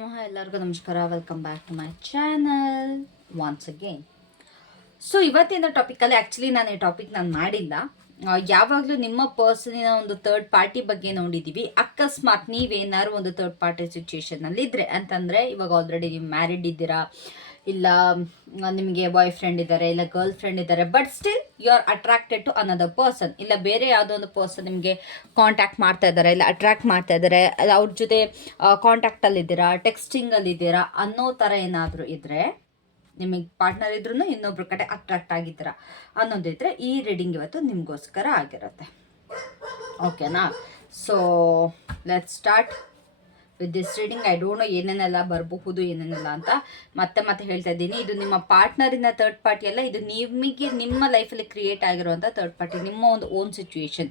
ಎಲ್ಲರಿಗೂ ನಮಸ್ಕಾರ. Welcome back to my channel once again. So ಇವತ್ತಿನ ಟಾಪಿಕಲ್ಲಿ ಆ್ಯಕ್ಚುಲಿ ನಾನು ಈ ಟಾಪಿಕ್ ಮಾಡಿಲ್ಲ. ಯಾವಾಗಲೂ ನಿಮ್ಮ ಪರ್ಸನಿನ ಒಂದು ಥರ್ಡ್ ಪಾರ್ಟಿ ಬಗ್ಗೆ ನೋಡಿದ್ದೀವಿ. ಅಕಸ್ಮಾತ್ ನೀವೇನಾದ್ರು ಒಂದು ಥರ್ಡ್ ಪಾರ್ಟಿ ಸಿಚುಯೇಷನಲ್ಲಿ ಇದ್ರೆ ಅಂತಂದರೆ, ಇವಾಗ ಆಲ್ರೆಡಿ ನೀವು ಮ್ಯಾರಿಡ್ ಇದ್ದೀರಾ, ಇಲ್ಲ ನಿಮಗೆ ಬಾಯ್ ಫ್ರೆಂಡ್ ಇದ್ದಾರೆ, ಇಲ್ಲ ಗರ್ಲ್ ಫ್ರೆಂಡ್ ಇದ್ದಾರೆ, but still you are attracted to another person, ಇಲ್ಲ ಬೇರೆ ಯಾವುದೋ ಒಂದು ಪರ್ಸನ್ ನಿಮಗೆ ಕಾಂಟ್ಯಾಕ್ಟ್ ಮಾಡ್ತಾ ಇದ್ದಾರೆ, ಇಲ್ಲ ಅಟ್ರಾಕ್ಟ್ ಮಾಡ್ತಾ ಇದ್ದಾರೆ, ಅವ್ರ ಜೊತೆ ಕಾಂಟ್ಯಾಕ್ಟಲ್ಲಿದ್ದೀರಾ, ಟೆಕ್ಸ್ಟಿಂಗಲ್ಲಿದ್ದೀರಾ ಅನ್ನೋ ಥರ ಏನಾದರೂ ಇದ್ದರೆ, ನಿಮಗೆ ಪಾರ್ಟ್ನರ್ ಇದ್ರೂ ಇನ್ನೊಬ್ರ ಕಡೆ ಅಟ್ರಾಕ್ಟ್ ಆಗಿದ್ದೀರಾ ಅನ್ನೋದಿದ್ರೆ, ಈ ರೀಡಿಂಗ್ ಇವತ್ತು ನಿಮಗೋಸ್ಕರ ಆಗಿರುತ್ತೆ. ಓಕೆನಾ? So let's start with this reading. I don't know ಏನೇನೆಲ್ಲ ಬರಬಹುದು ಏನೇನೆಲ್ಲ ಅಂತ ಮತ್ತೆ ಹೇಳ್ತಾ ಇದ್ದೀನಿ. ಇದು ನಿಮ್ಮ ಪಾರ್ಟ್ನರಿನ ಥರ್ಡ್ ಪಾರ್ಟಿ ಅಲ್ಲ, ಇದು ನಿಮಗೆ ನಿಮ್ಮ ಲೈಫಲ್ಲಿ ಕ್ರಿಯೇಟ್ ಆಗಿರುವಂಥ ಥರ್ಡ್ ಪಾರ್ಟಿ, ನಿಮ್ಮ ಒಂದು ಓನ್ ಸಿಚುಯೇಷನ್.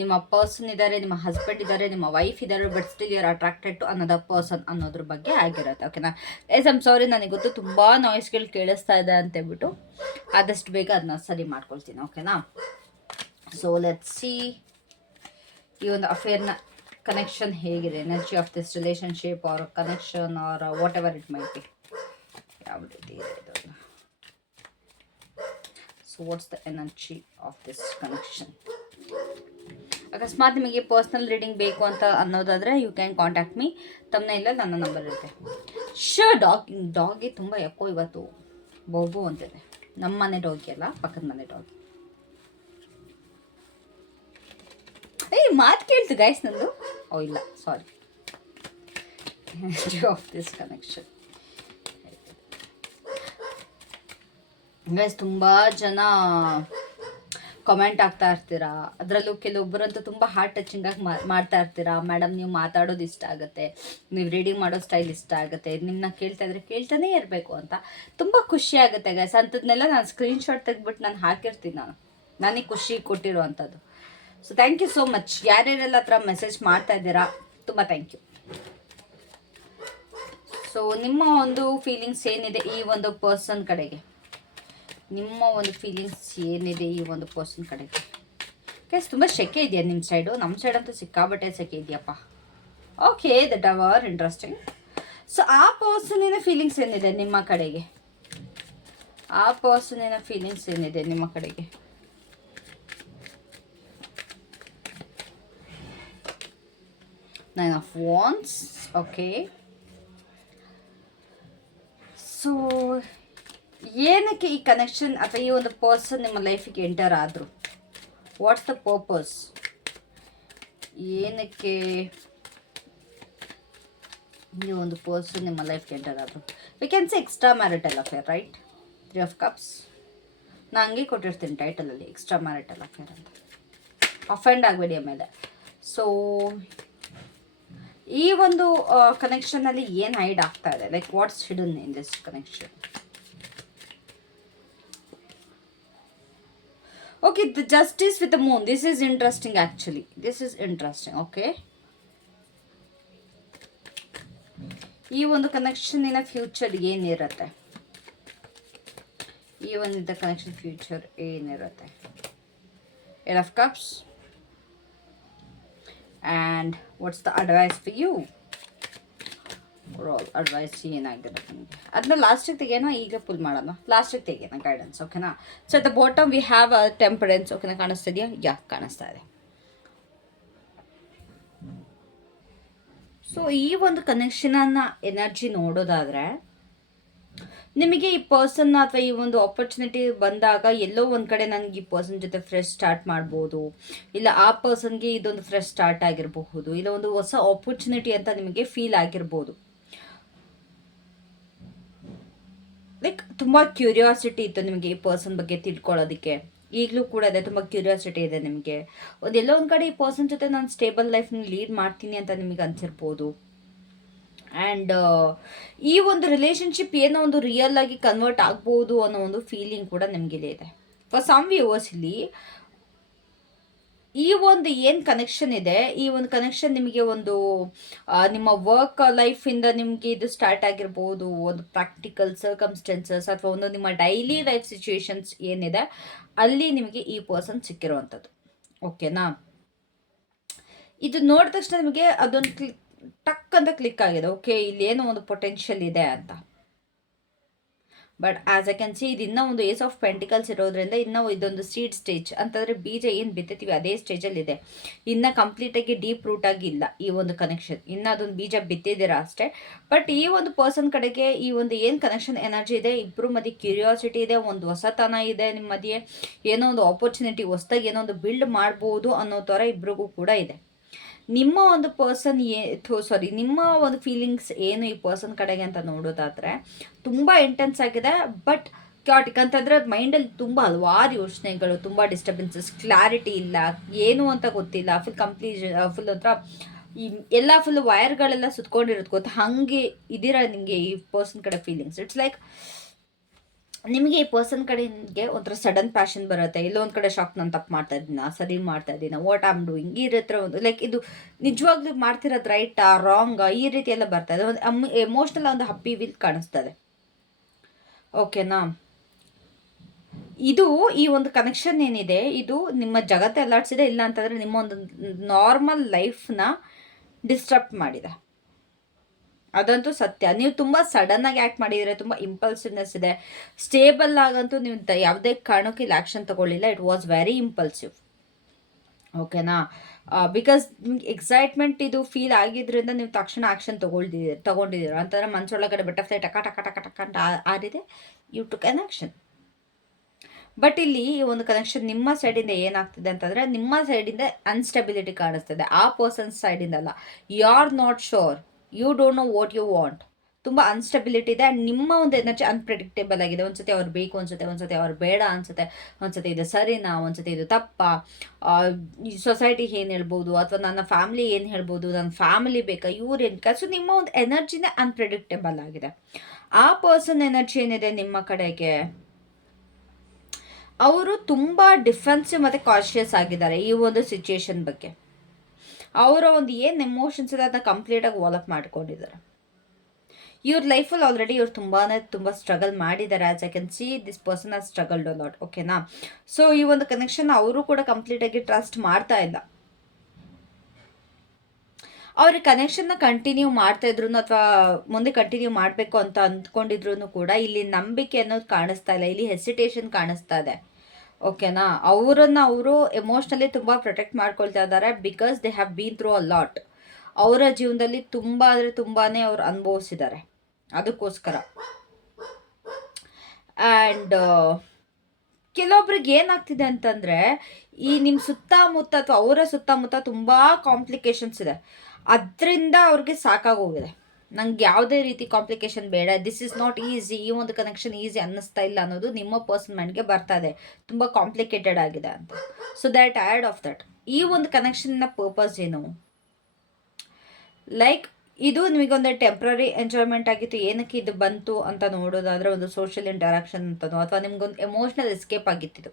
ನಿಮ್ಮ ಪರ್ಸನ್ ಇದ್ದಾರೆ, ನಿಮ್ಮ ಹಸ್ಬೆಂಡ್ ಇದ್ದಾರೆ, ನಿಮ್ಮ ವೈಫ್ ಇದ್ದಾರೆ, but still you are attracted to another person ಅನ್ನೋದ್ರ ಬಗ್ಗೆ ಆಗಿರುತ್ತೆ. ಓಕೆನಾ? ಐಮ್ ಸಾರಿ, ನನಗೆ ಗೊತ್ತು ತುಂಬ ನಾಯ್ಸ್ಗಳು ಕೇಳಿಸ್ತಾ ಇದೆ ಅಂತೇಳ್ಬಿಟ್ಟು ಆದಷ್ಟು ಬೇಗ ಅದನ್ನ ಸರಿ ಮಾಡ್ಕೊಳ್ತೀನಿ. ಓಕೆನಾ? ಸೊ ಲೆಟ್ಸ್ ಸಿ ಈ ಒಂದು ಅಫೇರ್ನ ಕನೆಕ್ಷನ್ ಹೇಗಿದೆ, energy of this relationship or connection or whatever it might be, ಯಾವ ರೀತಿ ಇದೆ ಇದು. So what's the energy of this connection? ಅಕಸ್ಮಾತ್ ನಿಮಗೆ ಪರ್ಸ್ನಲ್ ರೀಡಿಂಗ್ ಬೇಕು ಅಂತ ಅನ್ನೋದಾದರೆ ಯು ಕ್ಯಾನ್ ಕಾಂಟ್ಯಾಕ್ಟ್ ಮೀ. ತಮ್ಮನೇಲಿ ನನ್ನ ನಂಬರ್ ಇರುತ್ತೆ. ಡಾಗಿ ತುಂಬ ಯಾಕೋ ಇವತ್ತು ಬೋಬೋ ಅಂತಿದೆ. ನಮ್ಮ ಮನೆ ಡಾಗಿ ಅಲ್ಲ, ಪಕ್ಕದ ಮನೆ ಡಾಗಿ. ಮಾತು ಕೇಳ್ತು ಗೈಸ್ ನಂದು. ಇಲ್ಲ sorry. Energy of this connection guys, ತುಂಬ ಜನ ಕಮೆಂಟ್ ಆಗ್ತಾ ಇರ್ತೀರಾ. ಅದರಲ್ಲೂ ಕೆಲವೊಬ್ಬರಂತೂ ತುಂಬ ಹಾರ್ಟ್ ಟಚಿಂಗ್ ಆಗಿ ಮಾಡ್ತಾ ಇರ್ತೀರಾ. ಮೇಡಮ್ ನೀವು ಮಾತಾಡೋದು ಇಷ್ಟ ಆಗುತ್ತೆ, ನೀವು ರೀಡಿಂಗ್ ಮಾಡೋ ಸ್ಟೈಲ್ ಇಷ್ಟ ಆಗುತ್ತೆ, ನಿಮ್ಮನ್ನ ಕೇಳ್ತಾ ಇದ್ರೆ ಕೇಳ್ತಾನೇ ಇರಬೇಕು ಅಂತ ತುಂಬ ಖುಷಿ ಆಗುತ್ತೆ ಗೈಸ್. ಅಂಥದ್ನೆಲ್ಲ ನಾನು ಸ್ಕ್ರೀನ್ಶಾಟ್ ತೆಗೆದ್ಬಿಟ್ಟು ನಾನು ಹಾಕಿರ್ತೀನಿ. ನನಗೆ ಖುಷಿ ಕೊಟ್ಟಿರೋ ಅಂಥದ್ದು. So thank you so much. ಯಾರ್ಯಾರೆಲ್ಲ ಹತ್ರ ಮೆಸೇಜ್ ಮಾಡ್ತಾ ಇದ್ದೀರಾ, ತುಂಬ ಥ್ಯಾಂಕ್ ಯು. ಸೊ ನಿಮ್ಮ ಒಂದು ಫೀಲಿಂಗ್ಸ್ ಏನಿದೆ ಈ ಒಂದು ಪರ್ಸನ್ ಕಡೆಗೆ, ನಿಮ್ಮ ಒಂದು ಫೀಲಿಂಗ್ಸ್ ಏನಿದೆ ಈ ಒಂದು ಪರ್ಸನ್ ಕಡೆಗೆ. ಗೈಸ್ ತುಂಬ ಸೆಕೆ ಇದೆಯಾ ನಿಮ್ಮ ಸೈಡು? ನಮ್ಮ ಸೈಡ್ ಅಂತೂ ಸಿಕ್ಕಾಬಟ್ಟೆ ಸೆಕೆ ಇದೆಯಪ್ಪ. Okay, that our interesting. So ಆ ಪರ್ಸನಿನ ಫೀಲಿಂಗ್ಸ್ ಏನಿದೆ ನಿಮ್ಮ ಕಡೆಗೆ, ಆ ಪರ್ಸನಿನ ಫೀಲಿಂಗ್ಸ್ ಏನಿದೆ ನಿಮ್ಮ ಕಡೆಗೆ? Nine of Wands. Okay. So ಏನಕ್ಕೆ ಈ ಕನೆಕ್ಷನ್ ಅಥವಾ ಈ ಒಂದು ಪರ್ಸನ್ ನಿಮ್ಮ ಲೈಫಿಗೆ ಎಂಟರ್ ಆದರು? What's the purpose? ಏನಕ್ಕೆ ಈ ಒಂದು ಪರ್ಸನ್ ನಿಮ್ಮ ಲೈಫ್ಗೆ ಎಂಟರ್ ಆದರು? We can say extra marital affair, right? 3 of Cups. ನಾನು ಹಂಗೆ ಕೊಟ್ಟಿರ್ತೀನಿ ಟೈಟಲಲ್ಲಿ, ಎಕ್ಸ್ಟ್ರಾ ಮ್ಯಾರಿಟಲ್ ಅಫೇರ್ ಅಂತ. ಅಫೆಂಡ್ ಆಗಬೇಡಿ ಆಮೇಲೆ. ಸೊ ಈ ಒಂದು ಕನೆಕ್ಷನಲ್ಲಿ ಏನು ಹೈಡ್ ಆಗ್ತಾ ಇದೆ? Like what's hidden in this connection? Okay, the justice with the Moon. This is interesting actually. This is interesting. Okay, ಈ ಒಂದು ಕನೆಕ್ಷನ್ನಿನ ಫ್ಯೂಚರ್ ಏನಿರುತ್ತೆ? ಈ ಒಂದು ಕನೆಕ್ಷನ್ ಫ್ಯೂಚರ್ ಏನಿರುತ್ತೆ? 8 of Cups. And what's the advice for you? Overall advice ಏನಾಗಿರುತ್ತೆ ನಿಮಗೆ? ಅದನ್ನ ಲಾಸ್ಟಿಗೆ ತೆಗೆಯೋಣ, ಈಗ ಪುಲ್ ಮಾಡೋಣ? ಲಾಸ್ಟಿಗೆ ತೆಗೆಯೋಣ ಗೈಡೆನ್ಸ್. ಓಕೆನಾ? So at the bottom we have a temperance. ಓಕೆನಾ? ಕಾಣಿಸ್ತಾ ಇದೆಯಾ? ಯಾ, ಕಾಣಿಸ್ತಾ ಇದೆ. ಸೊ ಈ ಒಂದು ಕನೆಕ್ಷನನ್ನು ಎನರ್ಜಿ ನೋಡೋದಾದರೆ, ನಿಮಗೆ ಈ ಪರ್ಸನ್ನ ಅಥವಾ ಈ ಒಂದು ಆಪರ್ಚುನಿಟಿ ಬಂದಾಗ ಎಲ್ಲೋ ಒಂದು ಕಡೆ ನನಗೆ ಈ ಪರ್ಸನ್ ಜೊತೆ ಫ್ರೆಶ್ ಸ್ಟಾರ್ಟ್ ಮಾಡ್ಬೋದು, ಇಲ್ಲ ಆ ಪರ್ಸನ್ಗೆ ಇದೊಂದು ಫ್ರೆಶ್ ಸ್ಟಾರ್ಟ್ ಆಗಿರಬಹುದು, ಇಲ್ಲ ಒಂದು ಹೊಸ ಆಪರ್ಚುನಿಟಿ ಅಂತ ನಿಮಗೆ ಫೀಲ್ ಆಗಿರ್ಬೋದು. ಲೈಕ್ ತುಂಬ ಕ್ಯೂರಿಯಾಸಿಟಿ ಇತ್ತು ನಿಮಗೆ ಈ ಪರ್ಸನ್ ಬಗ್ಗೆ ತಿಳ್ಕೊಳ್ಳೋದಕ್ಕೆ. ಈಗಲೂ ಕೂಡ ಇದೆ, ತುಂಬ ಕ್ಯೂರಿಯಾಸಿಟಿ ಇದೆ ನಿಮಗೆ. ಎಲ್ಲೋ ಒಂದು ಕಡೆ ಈ ಪರ್ಸನ್ ಜೊತೆ ನಾನು ಸ್ಟೇಬಲ್ ಲೈಫ್ನ ಲೀಡ್ ಮಾಡ್ತೀನಿ ಅಂತ ನಿಮಗೆ ಅನಿಸಿರ್ಬೋದು. ಆ್ಯಂಡ್ ಈ ಒಂದು ರಿಲೇಷನ್ಶಿಪ್ ಏನೋ ಒಂದು ರಿಯಲ್ ಆಗಿ ಕನ್ವರ್ಟ್ ಆಗ್ಬೋದು ಅನ್ನೋ ಒಂದು ಫೀಲಿಂಗ್ ಕೂಡ ನಿಮಗಿದೆ ಇದೆ. ಫಾರ್ ಸಮ್ ವ್ಯೂವರ್ಸ್ ಇಲ್ಲಿ ಈ ಒಂದು ಏನು ಕನೆಕ್ಷನ್ ಇದೆ, ಈ ಒಂದು ಕನೆಕ್ಷನ್ ನಿಮಗೆ ಒಂದು ನಿಮ್ಮ ವರ್ಕ್ ಲೈಫಿಂದ ನಿಮಗೆ ಇದು ಸ್ಟಾರ್ಟ್ ಆಗಿರ್ಬೋದು, ಒಂದು ಪ್ರಾಕ್ಟಿಕಲ್ ಸರ್ಕಮ್ಸ್ಟೆನ್ಸಸ್ ಅಥವಾ ಒಂದು ನಿಮ್ಮ ಡೈಲಿ ಲೈಫ್ ಸಿಚುವೇಶನ್ಸ್ ಏನಿದೆ ಅಲ್ಲಿ ನಿಮಗೆ ಈ ಪರ್ಸನ್ ಸಿಕ್ಕಿರುವಂಥದ್ದು. ಓಕೆನಾ? ಇದು ನೋಡಿದ ತಕ್ಷಣ ನಿಮಗೆ ಅದೊಂದು ಟಕ್ ಅಂತ ಕ್ಲಿಕ್ ಆಗಿದೆ, ಓಕೆ ಇಲ್ಲಿ ಏನೋ ಒಂದು ಪೊಟೆನ್ಷಿಯಲ್ ಇದೆ ಅಂತ. But as I can see ಇದು ಇನ್ನೂ ಒಂದು ಏಸ್ ಆಫ್ ಪೆಂಟಿಕಲ್ಸ್ ಇರೋದ್ರಿಂದ ಇನ್ನೂ ಇದೊಂದು ಸೀಡ್ ಸ್ಟೇಜ್ ಅಂತಂದರೆ ಬೀಜ ಏನು ಬಿತ್ತುತ್ತೀವಿ ಅದೇ ಸ್ಟೇಜಲ್ಲಿದೆ, ಇನ್ನು ಕಂಪ್ಲೀಟಾಗಿ ಡೀಪ್ ರೂಟ್ ಆಗಿಲ್ಲ ಈ ಒಂದು ಕನೆಕ್ಷನ್, ಇನ್ನು ಅದೊಂದು ಬೀಜ ಬಿತ್ತಿದ್ದೀರಾ ಅಷ್ಟೇ. ಬಟ್ ಈ ಒಂದು ಪರ್ಸನ್ ಕಡೆಗೆ ಈ ಒಂದು ಏನು ಕನೆಕ್ಷನ್ ಎನರ್ಜಿ ಇದೆ, ಇಬ್ಬರು ಮಧ್ಯೆ ಕ್ಯೂರಿಯಾಸಿಟಿ ಇದೆ, ಒಂದು ಹೊಸತನ ಇದೆ, ನಿಮ್ಮ ಮಧ್ಯೆ ಏನೋ ಒಂದು ಆಪರ್ಚುನಿಟಿ ಹೊಸದಾಗಿ ಏನೋ ಒಂದು ಬಿಲ್ಡ್ ಮಾಡ್ಬೋದು ಅನ್ನೋ ಥರ ಇಬ್ರಿಗೂ ಕೂಡ ಇದೆ. ನಿಮ್ಮ ಒಂದು ಪರ್ಸನ್ ನಿಮ್ಮ ಒಂದು ಫೀಲಿಂಗ್ಸ್ ಏನು ಈ ಪರ್ಸನ್ ಕಡೆಗೆ ಅಂತ ನೋಡೋದಾದರೆ ತುಂಬ ಇಂಟೆನ್ಸ್ ಆಗಿದೆ, ಬಟ್ ಕ್ಯಾಟಿಕ್ ಅಂತಂದರೆ ಮೈಂಡಲ್ಲಿ ತುಂಬ ಹಲವಾರು ಯೋಚನೆಗಳು, ತುಂಬ ಡಿಸ್ಟರ್ಬೆನ್ಸಸ್, ಕ್ಲಾರಿಟಿ ಇಲ್ಲ, ಏನು ಅಂತ ಗೊತ್ತಿಲ್ಲ, ಫುಲ್ ಒಂಥರ ಈ ಎಲ್ಲ ಫುಲ್ ವೈರ್ಗಳೆಲ್ಲ ಸುತ್ಕೊಂಡಿರೋದು ಗೊತ್ತಾ, ಹಾಗೆ ಇದೀರಾ ನಿಮಗೆ ಈ ಪರ್ಸನ್ ಕಡೆ ಫೀಲಿಂಗ್ಸ್. ಇಟ್ಸ್ ಲೈಕ್ ನಿಮಗೆ ಈ ಪರ್ಸನ್ ಕಡೆಗೆ ಒಂಥರ ಸಡನ್ ಪ್ಯಾಷನ್ ಬರುತ್ತೆ, ಎಲ್ಲೋ ಒಂದು ಕಡೆ ಶಾಕ್, ನಾನು ತಪ್ಪು ಮಾಡ್ತಾ ಇದ್ದೀನ, ಸರಿ ಮಾಡ್ತಾ ಇದ್ದೀನ, ವಾಟ್ ಆಮ್ ಡೂಯಿಂಗ್, ಈ ರೀತಿ ಒಂದು ಲೈಕ್ ಇದು ನಿಜವಾಗ್ಲೂ ಮಾಡ್ತಿರೋದು ರೈಟಾ ರಾಂಗಾ ಈ ರೀತಿ ಎಲ್ಲ ಬರ್ತಾ ಇದೆ. ಒಂದು ಎಮೋಷ್ನಲ್ ಒಂದು ಹಪ್ಪಿ ವಿಲ್ ಕಾಣಿಸ್ತದೆ, ಓಕೆನಾ. ಇದು ಈ ಒಂದು ಕನೆಕ್ಷನ್ ಏನಿದೆ ಇದು ನಿಮ್ಮ ಜಗತ್ತು ಅಲ್ಲಾಡ್ಸಿದೆ, ಇಲ್ಲ ಅಂತಂದರೆ ನಿಮ್ಮ ಒಂದು ನಾರ್ಮಲ್ ಲೈಫ್ನ ಡಿಸ್ಟರ್ಬ್ ಮಾಡಿದೆ, ಅದಂತೂ ಸತ್ಯ. ನೀವು ತುಂಬ ಸಡನ್ನಾಗಿ ಆ್ಯಕ್ಟ್ ಮಾಡಿದರೆ, ತುಂಬ ಇಂಪಲ್ಸಿವ್ನೆಸ್ ಇದೆ, ಸ್ಟೇಬಲ್ ಆಗಂತೂ ನೀವು ಯಾವುದೇ ಕಾರಣಕ್ಕೂ ಇಲ್ಲಿ ಆ್ಯಕ್ಷನ್ ತೊಗೊಳ್ಳಿಲ್ಲ, ಇಟ್ ವಾಸ್ ವೆರಿ ಇಂಪಲ್ಸಿವ್, ಓಕೆನಾ. ಬಿಕಾಸ್ ನಿಮ್ಗೆ ಎಕ್ಸೈಟ್ಮೆಂಟ್ ಇದು ಫೀಲ್ ಆಗಿದ್ರಿಂದ ನೀವು ತಕ್ಷಣ ಆ್ಯಕ್ಷನ್ ತೊಗೊಂಡಿದ್ದೀರ ಅಂತಂದರೆ ಮನಸ್ಸೊಳಗಡೆ ಬಟರ್ಫ್ಲೈ ಟಕ ಟಕ ಟಕ ಟಕ ಅಂತ ಆಡಿದೆ, you took on action. But ಇಲ್ಲಿ ಒಂದು ಕನೆಕ್ಷನ್ ನಿಮ್ಮ ಸೈಡಿಂದ ಏನಾಗ್ತಿದೆ ಅಂತಂದರೆ, ನಿಮ್ಮ ಸೈಡಿಂದ ಅನ್ಸ್ಟೆಬಿಲಿಟಿ ಕಾಣಿಸ್ತದೆ, ಆ ಪರ್ಸನ್ಸ್ ಸೈಡಿಂದ ಅಲ್ಲ. You are not sure, you don't know what you want, ತುಂಬ ಅನ್ಸ್ಟೆಬಿಲಿಟಿ ಇದೆ. ಆ್ಯಂಡ್ ನಿಮ್ಮ ಒಂದು ಎನರ್ಜಿ ಅನ್ಪ್ರೆಡಿಕ್ಟೇಬಲ್ ಆಗಿದೆ. ಒಂದ್ಸತಿ ಅವ್ರು ಬೇಕು ಅನ್ಸುತ್ತೆ, ಒಂದ್ಸತಿ ಅವ್ರು ಬೇಡ ಅನ್ಸುತ್ತೆ, ಒಂದ್ಸತಿ ಇದು ಸರಿನಾ, ಒಂದ್ಸತಿ ಇದು ತಪ್ಪ, ಈ ಸೊಸೈಟಿ ಏನು ಹೇಳ್ಬೋದು, ಅಥವಾ ನನ್ನ ಫ್ಯಾಮಿಲಿ ಏನು ಹೇಳ್ಬೋದು, ನನ್ನ ಫ್ಯಾಮಿಲಿ ಬೇಕಾ, ಇವ್ರು ಏನು. ಸೊ ನಿಮ್ಮ ಒಂದು ಎನರ್ಜಿನೇ ಅನ್ಪ್ರೆಡಿಕ್ಟೇಬಲ್ ಆಗಿದೆ. ಆ ಪರ್ಸನ್ ಎನರ್ಜಿ ಏನಿದೆ ನಿಮ್ಮ ಕಡೆಗೆ, ಅವರು ತುಂಬ ಡಿಫೆನ್ಸಿವ್ ಮತ್ತು ಕಾನ್ಷಿಯಸ್ ಆಗಿದ್ದಾರೆ ಈ ಒಂದು ಸಿಚುಯೇಷನ್ ಬಗ್ಗೆ. ಅವರ ಒಂದು ಏನು ಎಮೋಷನ್ಸ್ ಇದೆ ಅದನ್ನ ಕಂಪ್ಲೀಟಾಗಿ ವಾಲಪ್ ಮಾಡ್ಕೊಂಡಿದ್ದಾರೆ. ಇವ್ರ ಲೈಫಲ್ಲಿ ಆಲ್ರೆಡಿ ಇವ್ರು ತುಂಬ ಸ್ಟ್ರಗಲ್ ಮಾಡಿದ್ದಾರೆ. As I can see this person as struggled a lot, ಓಕೆನಾ. ಸೊ ಈ ಒಂದು ಕನೆಕ್ಷನ್ ಅವರು ಕೂಡ ಕಂಪ್ಲೀಟಾಗಿ ಟ್ರಸ್ಟ್ ಮಾಡ್ತಾ ಇಲ್ಲ. ಅವ್ರಿಗೆ ಕನೆಕ್ಷನ್ನ ಕಂಟಿನ್ಯೂ ಮಾಡ್ತಾ ಇದ್ರು ಅಥವಾ ಮುಂದೆ ಕಂಟಿನ್ಯೂ ಮಾಡಬೇಕು ಅಂತ ಅಂದ್ಕೊಂಡಿದ್ರು ಕೂಡ ಇಲ್ಲಿ ನಂಬಿಕೆ ಅನ್ನೋದು ಕಾಣಿಸ್ತಾ ಇಲ್ಲ, ಇಲ್ಲಿ ಹೆಸಿಟೇಷನ್ ಕಾಣಿಸ್ತಾ ಇದೆ, ಓಕೆನಾ. ಅವರನ್ನು ಅವರು ಎಮೋಷ್ನಲಿ ತುಂಬ ಪ್ರೊಟೆಕ್ಟ್ ಮಾಡ್ಕೊಳ್ತಾ ಇದ್ದಾರೆ, because they have been through a lot. ಅವರ ಜೀವನದಲ್ಲಿ ತುಂಬ ಅಂದರೆ ತುಂಬಾ ಅವ್ರು ಅನುಭವಿಸಿದ್ದಾರೆ, ಅದಕ್ಕೋಸ್ಕರ. ಆ್ಯಂಡ್ ಕೆಲವೊಬ್ರಿಗೆ ಏನಾಗ್ತಿದೆ ಅಂತಂದರೆ, ಈ ನಿಮ್ಮ ಸುತ್ತಮುತ್ತ ಅಥವಾ ಅವರ ಸುತ್ತಮುತ್ತ ತುಂಬ ಕಾಂಪ್ಲಿಕೇಶನ್ಸ್ ಇದೆ, ಅದರಿಂದ ಅವ್ರಿಗೆ ಸಾಕಾಗೋಗಿದೆ. ನಂಗೆ ಯಾವುದೇ ರೀತಿ ಕಾಂಪ್ಲಿಕೇಶನ್ ಬೇಡ, ದಿಸ್ ಇಸ್ ನಾಟ್ ಈಸಿ, ಈ ಒಂದು ಕನೆಕ್ಷನ್ ಈಸಿ ಅನ್ನಿಸ್ತಾ ಇಲ್ಲ ಅನ್ನೋದು ನಿಮ್ಮ ಪರ್ಸನ್ ಮೈಂಡ್ಗೆ ಬರ್ತಾ ಇದೆ, ತುಂಬ ಕಾಂಪ್ಲಿಕೇಟೆಡ್ ಆಗಿದೆ ಅಂತ. So they are tired of that. ಈ ಒಂದು ಕನೆಕ್ಷನ್ನ ಪರ್ಪಸ್ ಏನು, ಲೈಕ್ ಇದು ನಿಮಗೊಂದು ಟೆಂಪ್ರರಿ ಎಂಜಾಯ್ಮೆಂಟ್ ಆಗಿತ್ತು, ಏನಕ್ಕೆ ಇದು ಬಂತು ಅಂತ ನೋಡೋದಾದರೆ ಒಂದು ಸೋಷಿಯಲ್ ಇಂಟರಾಕ್ಷನ್ ಅಂತನೋ, ಅಥವಾ ನಿಮ್ಗೊಂದು ಎಮೋಷ್ನಲ್ ಎಸ್ಕೇಪ್ ಆಗಿತ್ತಿದು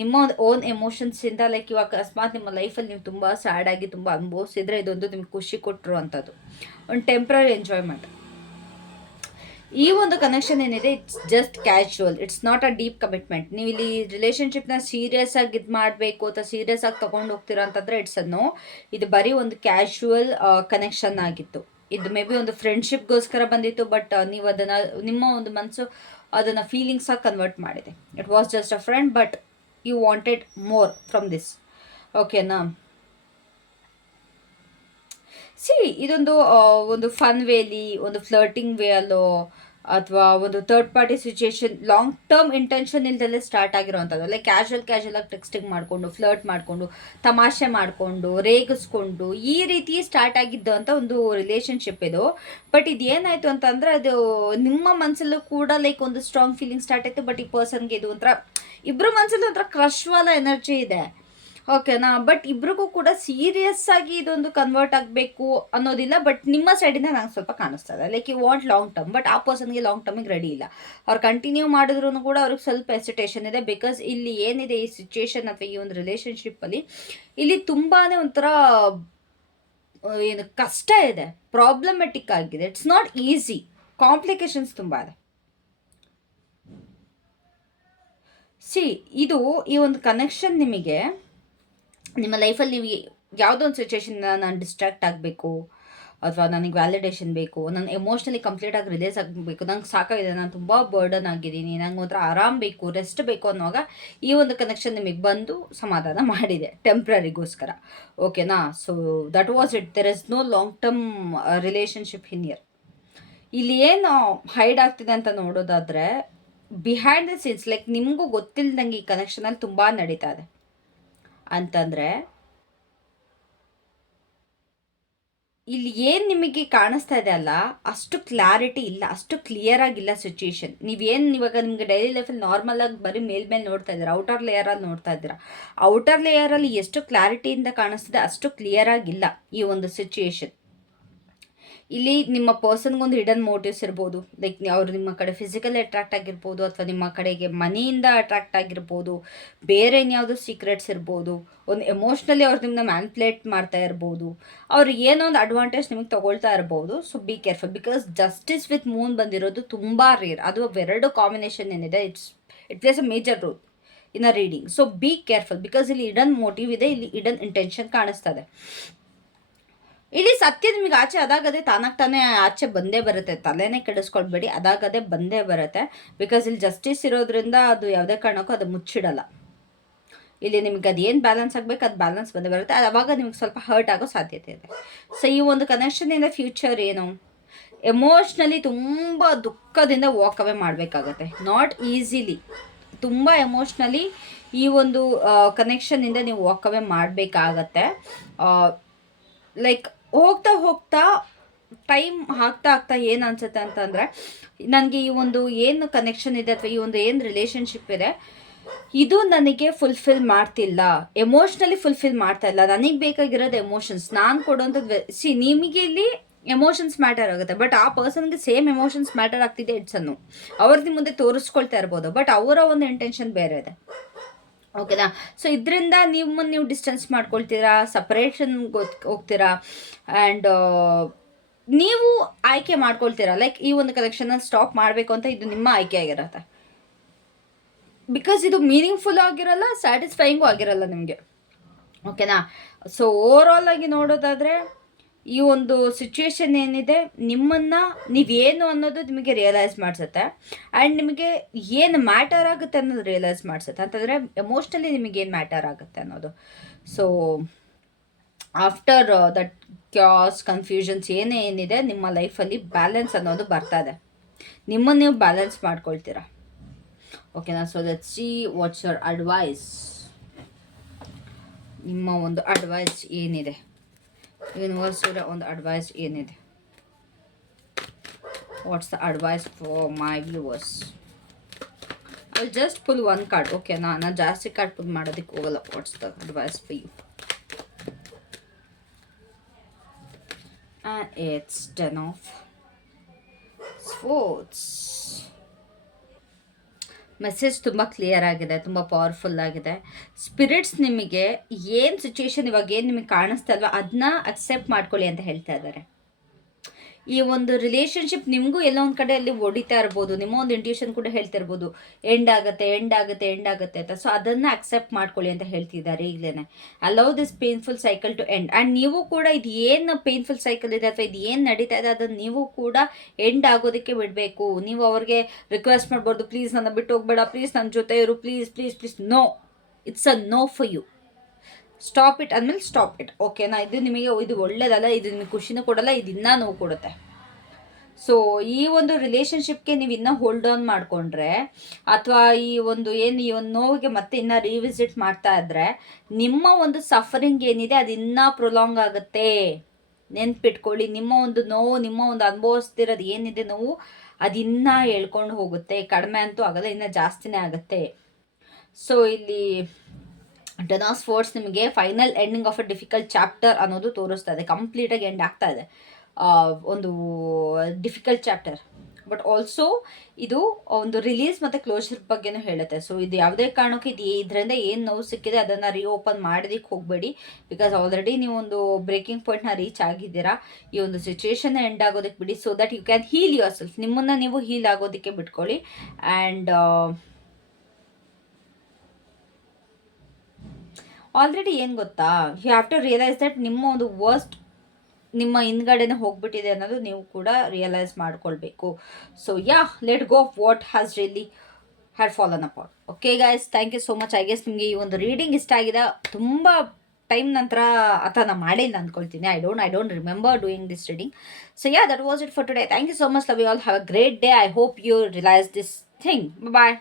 ನಿಮ್ಮ ಒಂದು ಓನ್ ಎಮೋಷನ್ಸಿಂದ. ಲೈಕ್ ಇವಾಗ ಅಕಸ್ಮಾತ್ ನಿಮ್ಮ ಲೈಫಲ್ಲಿ ನೀವು ತುಂಬ ಸ್ಯಾಡ್ ಆಗಿ ತುಂಬ ಅನುಭವಿಸಿದ್ರೆ ಇದೊಂದು ನಿಮ್ಗೆ ಖುಷಿ ಕೊಟ್ಟರು ಅಂಥದ್ದು ಒಂದು ಟೆಂಪ್ರರಿ ಎಂಜಾಯ್ಮೆಂಟ್. ಈ ಒಂದು ಕನೆಕ್ಷನ್ ಏನಿದೆ it's just casual, it's not a deep commitment. ನೀವು ಇಲ್ಲಿ ರಿಲೇಷನ್ಶಿಪ್ನ ಸೀರಿಯಸ್ ಆಗಿ ಇದು ಮಾಡಬೇಕು ಅಥವಾ ಸೀರಿಯಸ್ ಆಗಿ ತೊಗೊಂಡು ಹೋಗ್ತೀರಾ ಅಂತಂದರೆ ಇಟ್ಸ್ ಅನ್ನೋ, ಇದು ಬರೀ ಒಂದು ಕ್ಯಾಶುವಲ್ ಕನೆಕ್ಷನ್ ಆಗಿತ್ತು. ಇದು ಮೇ ಬಿ ಒಂದು ಫ್ರೆಂಡ್ಶಿಪ್ಗೋಸ್ಕರ ಬಂದಿತ್ತು, ಬಟ್ ನೀವು ಅದನ್ನು ನಿಮ್ಮ ಒಂದು ಮನಸ್ಸು ಅದನ್ನು ಫೀಲಿಂಗ್ಸಾಗಿ ಕನ್ವರ್ಟ್ ಮಾಡಿದೆ. It was just a friend, but you wanted more from this, ಓಕೆನಾ. ಇದೊಂದು ಒಂದು ಫನ್ ವೇಲಿ, ಒಂದು ಫ್ಲರ್ಟಿಂಗ್ ವೇ ಅಲ್ಲೋ, ಅಥವಾ ಒಂದು third party situation, long term intention ಇಲ್ದಲ್ಲೇ ಸ್ಟಾರ್ಟ್ ಆಗಿರೋವಂಥದ್ದು. ಲೈಕ್ ಕ್ಯಾಶುವಲ್ ಆಗಿ ಟೆಕ್ಸ್ಟಿಂಗ್ ಮಾಡಿಕೊಂಡು, ಫ್ಲರ್ಟ್ ಮಾಡಿಕೊಂಡು, ತಮಾಷೆ ಮಾಡಿಕೊಂಡು, ರೇಗಿಸ್ಕೊಂಡು, ಈ ರೀತಿ ಸ್ಟಾರ್ಟ್ ಆಗಿದ್ದು ಅಂತ ಒಂದು ರಿಲೇಷನ್ಶಿಪ್ ಇದು. ಬಟ್ ಇದೇನಾಯಿತು ಅಂತಂದರೆ, ಅದು ನಿಮ್ಮ ಮನಸ್ಸಲ್ಲೂ ಕೂಡ ಲೈಕ್ ಒಂದು ಸ್ಟ್ರಾಂಗ್ ಫೀಲಿಂಗ್ ಸ್ಟಾರ್ಟ್ ಆಯಿತು. ಬಟ್ ಈ ಪರ್ಸನ್ಗೆ ಇದು ಒಂಥರ ಇಬ್ಬರು ಮನಸ್ಸಲ್ಲಿ ಒಂಥರ ಕ್ರಶ್ ವಾಲ ಎನರ್ಜಿ ಇದೆ, ಓಕೆನಾ. ಬಟ್ ಇಬ್ರಿಗೂ ಕೂಡ ಸೀರಿಯಸ್ ಆಗಿ ಇದೊಂದು ಕನ್ವರ್ಟ್ ಆಗಬೇಕು ಅನ್ನೋದಿಲ್ಲ. ಬಟ್ ನಿಮ್ಮ ಸೈಡಿಂದ ನಂಗೆ ಸ್ವಲ್ಪ ಕಾಣಿಸ್ತದೆ, like you want long term, but ಆ ಪರ್ಸನ್ಗೆ ಲಾಂಗ್ ಟರ್ಮಿಗೆ ರೆಡಿ ಇಲ್ಲ. ಅವ್ರು ಕಂಟಿನ್ಯೂ ಮಾಡಿದ್ರು ಕೂಡ ಅವ್ರಿಗೆ ಸ್ವಲ್ಪ ಎಸಿಟೇಷನ್ ಇದೆ. ಬಿಕಾಸ್ ಇಲ್ಲಿ ಏನಿದೆ ಈ ಸಿಚುಯೇಷನ್ ಅಥವಾ ಈ ಒಂದು ರಿಲೇಷನ್ಶಿಪ್ಪಲ್ಲಿ ಇಲ್ಲಿ ತುಂಬಾ ಒಂಥರ ಏನು ಕಷ್ಟ ಇದೆ, ಪ್ರಾಬ್ಲಮೆಟಿಕ್ ಆಗಿದೆ. ಇಟ್ಸ್ ನಾಟ್ ಈಸಿ, ಕಾಂಪ್ಲಿಕೇಶನ್ಸ್ ತುಂಬ ಇದೆ. ಇದು ಈ ಒಂದು ಕನೆಕ್ಷನ್ ನಿಮ್ಮ ಲೈಫಲ್ಲಿ ನೀವು ಯಾವುದೋ ಒಂದು ಸಿಚುವೇಶನ್ನ ನಾನು ಡಿಸ್ಟ್ರಾಕ್ಟ್ ಆಗಬೇಕು, ಅಥವಾ ನನಗೆ ವ್ಯಾಲಿಡೇಷನ್ ಬೇಕು, ನಾನು ಎಮೋಷ್ನಲಿ ಕಂಪ್ಲೀಟಾಗಿ ರಿಲೀಸ್ ಆಗಬೇಕು, ನಂಗೆ ಸಾಕಾಗಿದೆ, ನಾನು ತುಂಬ ಬರ್ಡನ್ ಆಗಿದ್ದೀನಿ, ನಂಗೆ ಒಂಥರ ಆರಾಮ್ ಬೇಕು, ರೆಸ್ಟ್ ಬೇಕು ಅನ್ನೋವಾಗ ಈ ಒಂದು ಕನೆಕ್ಷನ್ ನಿಮಗೆ ಬಂದು ಸಮಾಧಾನ ಮಾಡಿದೆ ಟೆಂಪ್ರರಿಗೋಸ್ಕರ. ಓಕೆನಾ? So that was it. There is no long term relationship in here. ಇಲ್ಲಿ ಏನು ಹೈಡ್ ಆಗ್ತಿದೆ ಅಂತ ನೋಡೋದಾದರೆ, ಬಿಹೈಂಡ್ ದ ಸೀನ್ಸ್ ಲೈಕ್ ನಿಮಗೂ ಗೊತ್ತಿಲ್ಲದಂಗೆ ಈ ಕನೆಕ್ಷನಲ್ಲಿ ತುಂಬ ನಡೀತಾ ಇದೆ. ಅಂತಂದರೆ ಇಲ್ಲಿ ಏನು ನಿಮಗೆ ಕಾಣಿಸ್ತಾ ಇದೆ ಅಲ್ಲ, ಅಷ್ಟು ಕ್ಲಾರಿಟಿ ಇಲ್ಲ, ಅಷ್ಟು ಕ್ಲಿಯರ್ ಆಗಿಲ್ಲ ಸಿಚುಯೇಷನ್. ನೀವೇನು ಇವಾಗ ನಿಮಗೆ ಡೈಲಿ ಲೈಫಲ್ಲಿ ನಾರ್ಮಲ್ ಆಗಿ ಬರೀ ಮೇಲ್ಮೇಲೆ ನೋಡ್ತಾ ಇದ್ದೀರಾ, ಔಟರ್ ಲೇಯರಲ್ಲಿ ನೋಡ್ತಾ ಇದ್ದೀರಾ. ಔಟರ್ ಲೇಯರಲ್ಲಿ ಎಷ್ಟು ಕ್ಲಾರಿಟಿಯಿಂದ ಕಾಣಿಸ್ತಿದೆ ಅಷ್ಟು ಕ್ಲಿಯರ್ ಆಗಿಲ್ಲ ಈ ಒಂದು ಸಿಚುಯೇಷನ್. ಇಲ್ಲಿ ನಿಮ್ಮ ಪರ್ಸನ್ಗೊಂದು ಹಿಡನ್ ಮೋಟಿವ್ಸ್ ಇರ್ಬೋದು. ಲೈಕ್ ಅವ್ರು ನಿಮ್ಮ ಕಡೆ ಫಿಸಿಕಲಿ ಅಟ್ರಾಕ್ಟ್ ಆಗಿರ್ಬೋದು, ಅಥವಾ ನಿಮ್ಮ ಕಡೆಗೆ ಮನಿಯಿಂದ ಅಟ್ರಾಕ್ಟ್ ಆಗಿರ್ಬೋದು, ಬೇರೆ ಇನ್ಯಾವುದೋ ಸೀಕ್ರೆಟ್ಸ್ ಇರ್ಬೋದು, ಒಂದು ಎಮೋಷ್ನಲಿ ಅವ್ರು ನಿಮ್ಮನ್ನ ಮ್ಯಾನ್ಪ್ಲೇಟ್ ಮಾಡ್ತಾ ಇರ್ಬೋದು, ಅವ್ರು ಏನೋ ಒಂದು ಅಡ್ವಾಂಟೇಜ್ ನಿಮಗೆ ತೊಗೊಳ್ತಾ ಇರ್ಬೋದು. So be careful, because justice with Moon ಬಂದಿರೋದು ತುಂಬ ರೇರ್. ಅದು ಅವೆರಡು ಕಾಂಬಿನೇಷನ್ ಏನಿದೆ, it place a major role in a reading. So be careful, because ಇಲ್ಲಿ ಇಡನ್ ಮೋಟಿವ್ ಇದೆ, ಇಲ್ಲಿ ಇಡನ್ ಇಂಟೆನ್ಷನ್ ಕಾಣಿಸ್ತದೆ. ಇಲ್ಲಿ ಸತ್ಯ ನಿಮಗೆ ಆಚೆ ಅದಾಗದೆ ತಾನಾಗ್ತಾನೆ ಆಚೆ ಬಂದೇ ಬರುತ್ತೆ, ತಲೆನೇ ಕೆಡಿಸ್ಕೊಳ್ಬೇಡಿ, ಅದಾಗದೆ ಬಂದೇ ಬರುತ್ತೆ. ಬಿಕಾಸ್ ಇಲ್ಲಿ ಜಸ್ಟಿಸ್ ಇರೋದ್ರಿಂದ ಅದು ಯಾವುದೇ ಕಾರಣಕ್ಕೂ ಅದು ಮುಚ್ಚಿಡಲ್ಲ. ಇಲ್ಲಿ ನಿಮ್ಗೆ ಅದು ಏನು ಬ್ಯಾಲೆನ್ಸ್ ಆಗಬೇಕು ಅದು ಬ್ಯಾಲೆನ್ಸ್ ಬಂದೇ ಬರುತ್ತೆ. ಅದು ಅವಾಗ ನಿಮ್ಗೆ ಸ್ವಲ್ಪ ಹರ್ಟ್ ಆಗೋ ಸಾಧ್ಯತೆ ಇದೆ. ಸೊ ಈ ಒಂದು ಕನೆಕ್ಷನಿಂದ ಫ್ಯೂಚರ್ ಏನು, ಎಮೋಷ್ನಲಿ ತುಂಬ ದುಃಖದಿಂದ ವಾಕ್ ಅವೇ ಮಾಡಬೇಕಾಗತ್ತೆ, ನಾಟ್ ಈಸಿಲಿ. ತುಂಬ ಎಮೋಷ್ನಲಿ ಈ ಒಂದು ಕನೆಕ್ಷನಿಂದ ನೀವು ವಾಕ್ ಅವೇ ಮಾಡಬೇಕಾಗತ್ತೆ. ಲೈಕ್ ಹೋಗ್ತಾ ಹೋಗ್ತಾ ಟೈಮ್ ಆಗ್ತಾ ಏನು ಅನ್ಸುತ್ತೆ ಅಂತಂದರೆ, ನನಗೆ ಈ ಒಂದು ಏನು ಕನೆಕ್ಷನ್ ಇದೆ ಅಥವಾ ಈ ಒಂದು ಏನು ರಿಲೇಷನ್ಶಿಪ್ ಇದೆ, ಇದು ನನಗೆ ಫುಲ್ಫಿಲ್ ಮಾಡ್ತಿಲ್ಲ, ಎಮೋಷ್ನಲಿ ಫುಲ್ಫಿಲ್ ಮಾಡ್ತಾ ಇಲ್ಲ. ನನಗೆ ಬೇಕಾಗಿರೋದು ಎಮೋಷನ್ಸ್, ನಾನು ಕೊಡೋಂಥದ್ದು. ನಿಮಗೆ ಇಲ್ಲಿ ಎಮೋಷನ್ಸ್ ಮ್ಯಾಟರ್ ಆಗುತ್ತೆ, ಬಟ್ ಆ ಪರ್ಸನ್ಗೆ ಸೇಮ್ ಎಮೋಷನ್ಸ್ ಮ್ಯಾಟರ್ ಆಗ್ತಿದೆ. ಇಟ್ಸನ್ನು ಅವ್ರು ನಿಮ್ಮ ಮುಂದೆ ತೋರಿಸ್ಕೊಳ್ತಾ ಇರ್ಬೋದು, ಬಟ್ ಅವರ ಒಂದು ಇಂಟೆನ್ಷನ್ ಬೇರೆ ಇದೆ. ಓಕೆನಾ? ಸೊ ಇದರಿಂದ ನೀವು ಡಿಸ್ಟೆನ್ಸ್ ಮಾಡ್ಕೊಳ್ತೀರಾ, ಸಪ್ರೇಷನ್ಗೆ ಹೋಗ್ತೀರಾ, ಆ್ಯಂಡ್ ನೀವು ಆಯ್ಕೆ ಮಾಡ್ಕೊಳ್ತೀರಾ. ಲೈಕ್ ಈ ಒಂದು ಕನೆಕ್ಷನ್ನ ಸ್ಟಾಪ್ ಮಾಡಬೇಕು ಅಂತ ಇದು ನಿಮ್ಮ ಆಯ್ಕೆ ಆಗಿರುತ್ತೆ. ಬಿಕಾಸ್ ಇದು ಮೀನಿಂಗ್ಫುಲ್ ಆಗಿರಲ್ಲ, ಸ್ಯಾಟಿಸ್ಫೈಯಿಂಗು ಆಗಿರಲ್ಲ ನಿಮಗೆ. ಓಕೆನಾ? ಸೊ ಓವರ್ ಆಲ್ ಆಗಿ ನೋಡೋದಾದರೆ ಈ ಒಂದು ಸಿಚುವೇಶನ್ ಏನಿದೆ, ನಿಮ್ಮನ್ನು ನೀವೇನು ಅನ್ನೋದು ನಿಮಗೆ ರಿಯಲೈಸ್ ಮಾಡಿಸುತ್ತೆ, ಆ್ಯಂಡ್ ನಿಮಗೆ ಏನು ಮ್ಯಾಟರ್ ಆಗುತ್ತೆ ಅನ್ನೋದು ರಿಯಲೈಸ್ ಮಾಡಿಸುತ್ತೆ. ಅಂತಂದರೆ ಎಮೋಷ್ನಲಿ ನಿಮಗೇನು ಮ್ಯಾಟರ್ ಆಗುತ್ತೆ ಅನ್ನೋದು. ಸೊ ಆಫ್ಟರ್ ದಟ್ ಕ್ಯಾಸ್ ಕನ್ಫ್ಯೂಷನ್ಸ್ ಏನೇನಿದೆ ನಿಮ್ಮ ಲೈಫಲ್ಲಿ, ಬ್ಯಾಲೆನ್ಸ್ ಅನ್ನೋದು ಬರ್ತಾ ಇದೆ, ನಿಮ್ಮನ್ನು ನೀವು ಬ್ಯಾಲೆನ್ಸ್ ಮಾಡ್ಕೊಳ್ತೀರಾ. ಓಕೆನಾ? So let's see what's your advice. ನಿಮ್ಮ ಒಂದು ಅಡ್ವೈಸ್ ಏನಿದೆ, ಯೂನಿವರ್ಸಲ್ ಒಂದು ಅಡ್ವೈಸ್ ಏನಿದೆ? What's the advice for my viewers? I will just pull one card. ಓಕೆನಾ? ನಾನು ಜಾಸ್ತಿ ಕಾರ್ಡ್ ಪುಲ್ ಮಾಡೋದಕ್ಕೆ ಹೋಗಲ್ಲ. What's the advice for you? And it's 10 of Swords. Message ತುಂಬ ಕ್ಲಿಯರ್ ಆಗಿದೆ, ತುಂಬ ಪವರ್ಫುಲ್ ಆಗಿದೆ. ಸ್ಪಿರಿಟ್ಸ್ ನಿಮಗೆ ಏನು ಸಿಚುವೇಶನ್ ಇವಾಗ ಏನು ನಿಮಗೆ ಕಾಣಿಸ್ತಾ ಇಲ್ವ ಅದನ್ನ ಅಕ್ಸೆಪ್ಟ್ ಮಾಡ್ಕೊಳ್ಳಿ ಅಂತ ಹೇಳ್ತಾ ಇದ್ದಾರೆ. ಈ ಒಂದು ರಿಲೇಷನ್ಶಿಪ್ ನಿಮಗೂ ಎಲ್ಲೋ ಒಂದು ಕಡೆ ಅಲ್ಲಿ ಹೊಡಿತಾ ಇರ್ಬೋದು, ನಿಮ್ಮ ಒಂದು ಇಂಟ್ಯೂಷನ್ ಕೂಡ ಹೇಳ್ತಿರ್ಬೋದು ಎಂಡ್ ಆಗುತ್ತೆ ಅಂತ. ಸೊ ಅದನ್ನು ಅಕ್ಸೆಪ್ಟ್ ಮಾಡ್ಕೊಳ್ಳಿ ಅಂತ ಹೇಳ್ತಿದ್ದಾರೆ ಈಗಲೇ. Allow this painful cycle to end. And ನೀವು ಕೂಡ ಇದು ಏನು ಪೇನ್ಫುಲ್ ಸೈಕಲ್ ಇದೆ ಅಥವಾ ಇದು ಏನು ನಡೀತಾ ಇದೆ ಅದನ್ನು ನೀವು ಕೂಡ ಎಂಡ್ ಆಗೋದಕ್ಕೆ ಬಿಡಬೇಕು. ನೀವು ಅವ್ರಿಗೆ ರಿಕ್ವೆಸ್ಟ್ ಮಾಡ್ಬಾರ್ದು, ಪ್ಲೀಸ್ ನನ್ನ ಬಿಟ್ಟು ಹೋಗ್ಬೇಡ, ಪ್ಲೀಸ್ ನನ್ನ ಜೊತೆ ಇರು, please please please. No, it's a no for you. Stop it ಅಂದಮೇಲೆ ಸ್ಟಾಪ್ ಇಟ್. ಓಕೆನಾ? ಇದು ನಿಮಗೆ ಇದು ಒಳ್ಳೇದಲ್ಲ, ಇದು ನಿಮಗೆ ಖುಷಿನೂ ಕೊಡಲ್ಲ, ಇದು ಇನ್ನೂ ನೋವು ಕೊಡುತ್ತೆ. ಸೊ ಈ ಒಂದು ರಿಲೇಷನ್ಶಿಪ್ಗೆ ನೀವು ಇನ್ನೂ ಹೋಲ್ಡ್ ಆನ್ ಮಾಡಿಕೊಂಡ್ರೆ, ಅಥವಾ ಈ ಒಂದು ನೋವಿಗೆ ಮತ್ತೆ ಇನ್ನೂ ರಿವಿಸಿಟ್ ಮಾಡ್ತಾ ಇದ್ರೆ, ನಿಮ್ಮ ಒಂದು ಸಫರಿಂಗ್ ಏನಿದೆ ಅದು ಇನ್ನೂ ಪ್ರೊಲಾಂಗ್ ಆಗುತ್ತೆ. ನೆನ್ಪಿಟ್ಕೊಳ್ಳಿ, ನಿಮ್ಮ ಒಂದು ನೋವು, ನಿಮ್ಮ ಒಂದು ಅನುಭವಿಸ್ತಿರೋದು ಏನಿದೆ ನೋವು, ಅದಿನ್ನೂ ಹೇಳ್ಕೊಂಡು ಹೋಗುತ್ತೆ. ಕಡಿಮೆ ಅಂತೂ ಆಗಲ್ಲ, ಇನ್ನೂ ಜಾಸ್ತಿನೇ ಆಗುತ್ತೆ. ಸೊ ಇಲ್ಲಿ ಟೆನ್ ಆಫ್ ಸ್ಪೋರ್ಟ್ಸ್ ನಿಮಗೆ final ending of a difficult chapter ಅನ್ನೋದು ತೋರಿಸ್ತಾ ಇದೆ. ಕಂಪ್ಲೀಟಾಗಿ ಎಂಡ್ ಆಗ್ತಾ ಇದೆ ಒಂದು ಡಿಫಿಕಲ್ಟ್ ಚಾಪ್ಟರ್, ಬಟ್ ಆಲ್ಸೋ ಇದು ಒಂದು ರಿಲೀಸ್ ಮತ್ತು ಕ್ಲೋಷರ್ ಬಗ್ಗೆನೂ ಹೇಳುತ್ತೆ. ಸೊ ಇದು ಯಾವುದೇ ಕಾರಣಕ್ಕೂ ಇದರಿಂದ ಏನು ನೋವು ಸಿಕ್ಕಿದೆ ಅದನ್ನು ರೀಓಪನ್ ಮಾಡೋದಕ್ಕೆ ಹೋಗಬೇಡಿ. ಬಿಕಾಸ್ ಆಲ್ರೆಡಿ ನೀವು ಒಂದು ಬ್ರೇಕಿಂಗ್ ಪಾಯಿಂಟ್ನ ರೀಚ್ ಆಗಿದ್ದೀರಾ. ಈ ಒಂದು ಸಿಚುವೇಶನ್ ಎಂಡ್ ಆಗೋದಕ್ಕೆ ಬಿಡಿ, so that you can heal yourself. ನಿಮ್ಮನ್ನು ನೀವು ಹೀಲ್ ಆಗೋದಕ್ಕೆ ಬಿಟ್ಕೊಳ್ಳಿ. ಆ್ಯಂಡ್ ಆಲ್ರೆಡಿ ಏನು ಗೊತ್ತಾ, you have to realise that ನಿಮ್ಮ ಒಂದು ವರ್ಸ್ಟ್ ನಿಮ್ಮ ಹಿಂದ್ಗಡೆನೇ ಹೋಗ್ಬಿಟ್ಟಿದೆ ಅನ್ನೋದು ನೀವು ಕೂಡ ರಿಯಲೈಸ್ ಮಾಡ್ಕೊಳ್ಬೇಕು. So yeah, let go what has really had fallen apart. Okay guys, thank you so much. I guess ನಿಮಗೆ ಈ ಒಂದು ರೀಡಿಂಗ್ ಇಷ್ಟ ಆಗಿದೆ. ತುಂಬ ಟೈಮ್ ನಂತರ ಅಥವಾ ನಾನು ಮಾಡಿಲ್ಲ ಅಂದ್ಕೊಳ್ತೀನಿ. I don't remember doing this reading. So yeah, that was it for today. Thank you so much. Love you all. Have a great day. I hope you realise this thing. Bye.